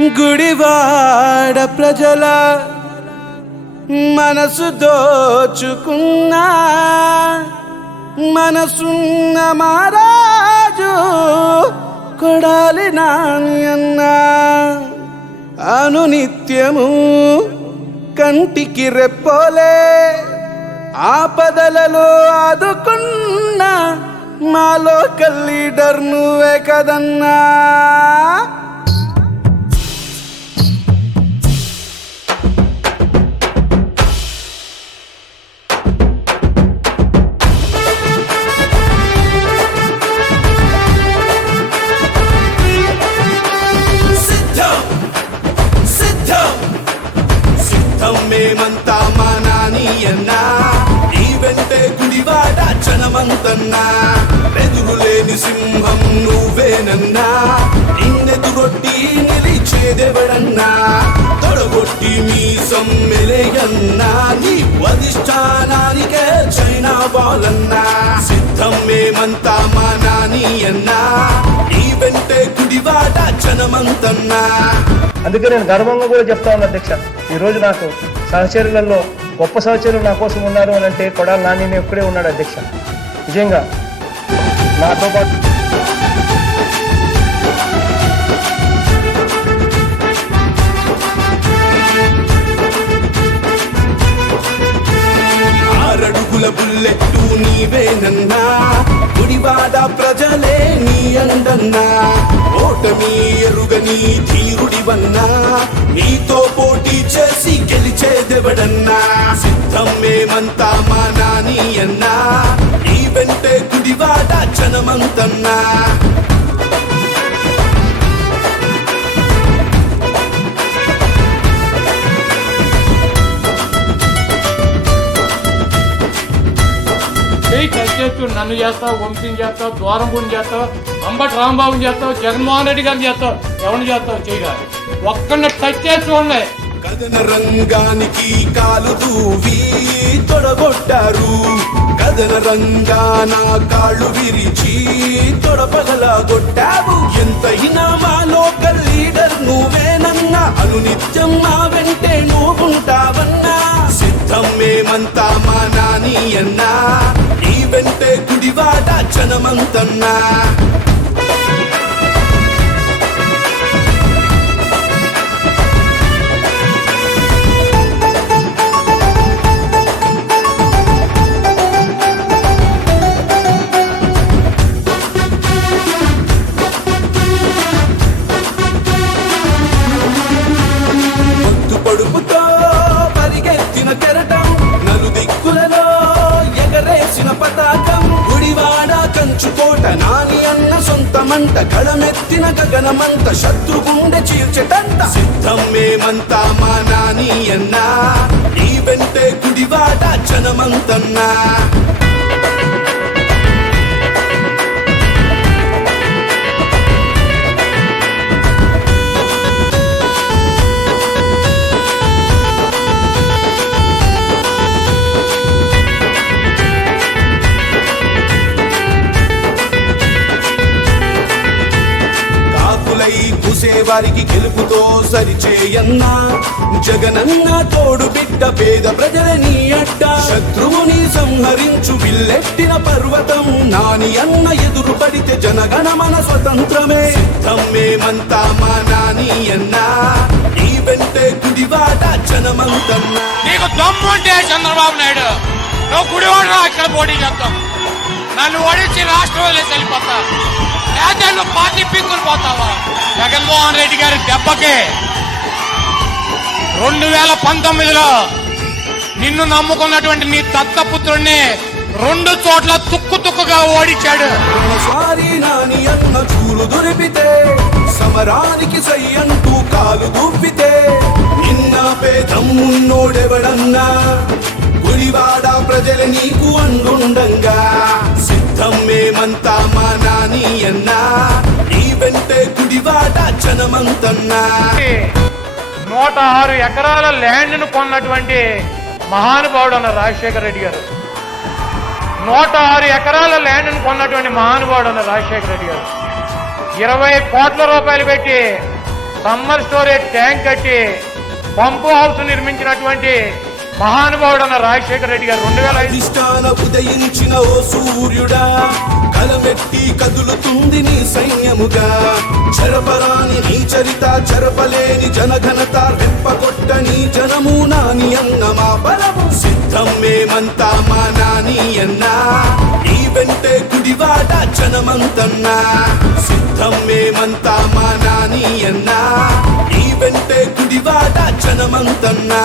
గుడివాడ ప్రజల మనసు దోచుకున్నా మనసున్న మారాజు కొడాలి నాన్న అనునిత్యము కంటికి రెప్పోలే ఆపదలలో ఆదుకున్న మాలో కల్లీడర్ నువ్వే కదన్నా. జనమంతన్నా ఎదురులేని సింహం నువ్వేనన్నా. నిన్నెదురొట్టి నిలిచేదెవడన్నా. తొడగొట్టి మీ సమ్మెలేయన్నా. నీ అధిష్టానానికే చైనా వాళ్ళన్నా. సిద్ధం మేమంతా మా నాని అన్నా నీ వెంటే కుడివాట జనమంతన్నా. అందుకే నేను గర్వంగా కూడా చెప్తా ఉన్నా అధ్యక్ష ఈ రోజు నాకు సహచరులలో గొప్ప సహచరులు నా కోసం ఉన్నారు అని అంటే కొడాలి నాని ఒక్కడే ఉన్నాడు అధ్యక్ష నిజంగా నాతో పాటు ఆరడుగుల బుల్లెట్టు నీవేనన్నా గుడివాడ ప్రజలే నీ అందన్నా ఓటమి ఎరుగని ధీరుడివన్నా నీతో పోటీ చేసి గెలిచేదెవడన్నా. సిద్ధం మేమంతా మా నాని అన్నా. చేయి కలిసేస్తూ నన్ను చేస్తావు వంశీని చేస్తావు ద్వారంపూడిని చేస్తావు అంబటి రాంబాబుని చేస్తావు జగన్మోహన్ రెడ్డి గారిని చేస్తావు ఎవరిని చేస్తావు చేయగా ఒక్కడిని టచ్ చేసి ఉన్నాయి కథన రంగానికి కాలు దూవి తొడగొట్టారు. కథన నా కాళ్ళు విరిచి తొడపగల కొట్టావు. ఎంతైనా మా లోకల్ లీడర్ నువ్వేనన్నా అనునిత్యం మా వెంటే నువ్వుంటావన్నా. సిద్ధం మేమంతా మా నాని అన్నా. నీ వెంటే గుడివాడ జనమంతన్నా. సొంతమంట గళమెత్తిన గగనమంత శత్రుగుండె చీల్చెటంట సిద్ధం మేమంతా మా నాని అన్నా. నీ వెంటే గుడివాడ జనమంతన్నా. కూసేవారికి గెలుపుతో సరిచేయన్నా. జగనన్న తోడు బిడ్డ పేద ప్రజలని అడ్డ. శత్రువుని సంహరించు విల్లెట్టిన పర్వతం. నాని అన్న ఎదురు పడితే జనగణ మన స్వతంత్రమే. సిద్ధం మేమంతా మా నాని అన్నా. నీ వెంటే గుడివాడ జనమంతన్నా. నీకు దమ్ముంటే చంద్రబాబు నాయుడు. నువ్వు గుడివాడ ఇక్కడ పోటీ చేస్తాం నన్ను ఓడించి రాష్ట్రం వదిలేసి వెళ్ళిపోతా లేదా నువ్వు పార్టీ పీక్కులు పోతావా? జగన్మోహన్ రెడ్డి గారి దెబ్బకి రెండు వేల పంతొమ్మిదిలో నిన్ను నమ్ముకున్నటువంటి నీ దత్తపుత్రుణ్ణి రెండు చోట్ల తుక్కు తుక్కుగా ఓడించాడు. సారి నాని చూలు దురిపితే సమరానికి సై అంటూ కాలు దువ్వితే నిన్న ఉన్నోడెవడన్నా గుడివాడ ప్రజల నీకు అండుండంగా. సిద్ధం మేమంతా మా నాని అన్నా. నీ వెంటే గుడివాడ జనమంతన్నా. నూట ఆరు ఎకరాల ల్యాండ్ను కొన్నటువంటి మహానుభావుడు అన్న రాజశేఖర రెడ్డి గారు. నూట ఆరు ఎకరాల ల్యాండ్ను కొన్నటువంటి మహానుభావుడు అన్న రాజశేఖర రెడ్డి గారు. ఇరవై కోట్ల రూపాయలు పెట్టి సమ్మర్ స్టోరేజ్ ట్యాంక్ కట్టి పంపు హౌస్ నిర్మించినటువంటి మహానుభావుడు అన్న రాజశేఖర రెడ్డి గారు రెండు వేల ఐదు అధిష్టాన ఉదయించిన ఓ సూర్యుడా కలమెట్టి కదులుతుంది నీ సైన్యముగా. చరపరాని నీ చరిత చరపలేని జనఘనత రెప్పగొట్ట నీ జనము నాని అన్నమా బలము. సిద్ధం మేమంతా మా నాని అన్నా. నీ వెంటే గుడివాడ జనమంతన్నా. సిద్ధం మేమంతా మా నాని అన్నా. నీ వెంటే గుడివాడ జనమంతన్నా.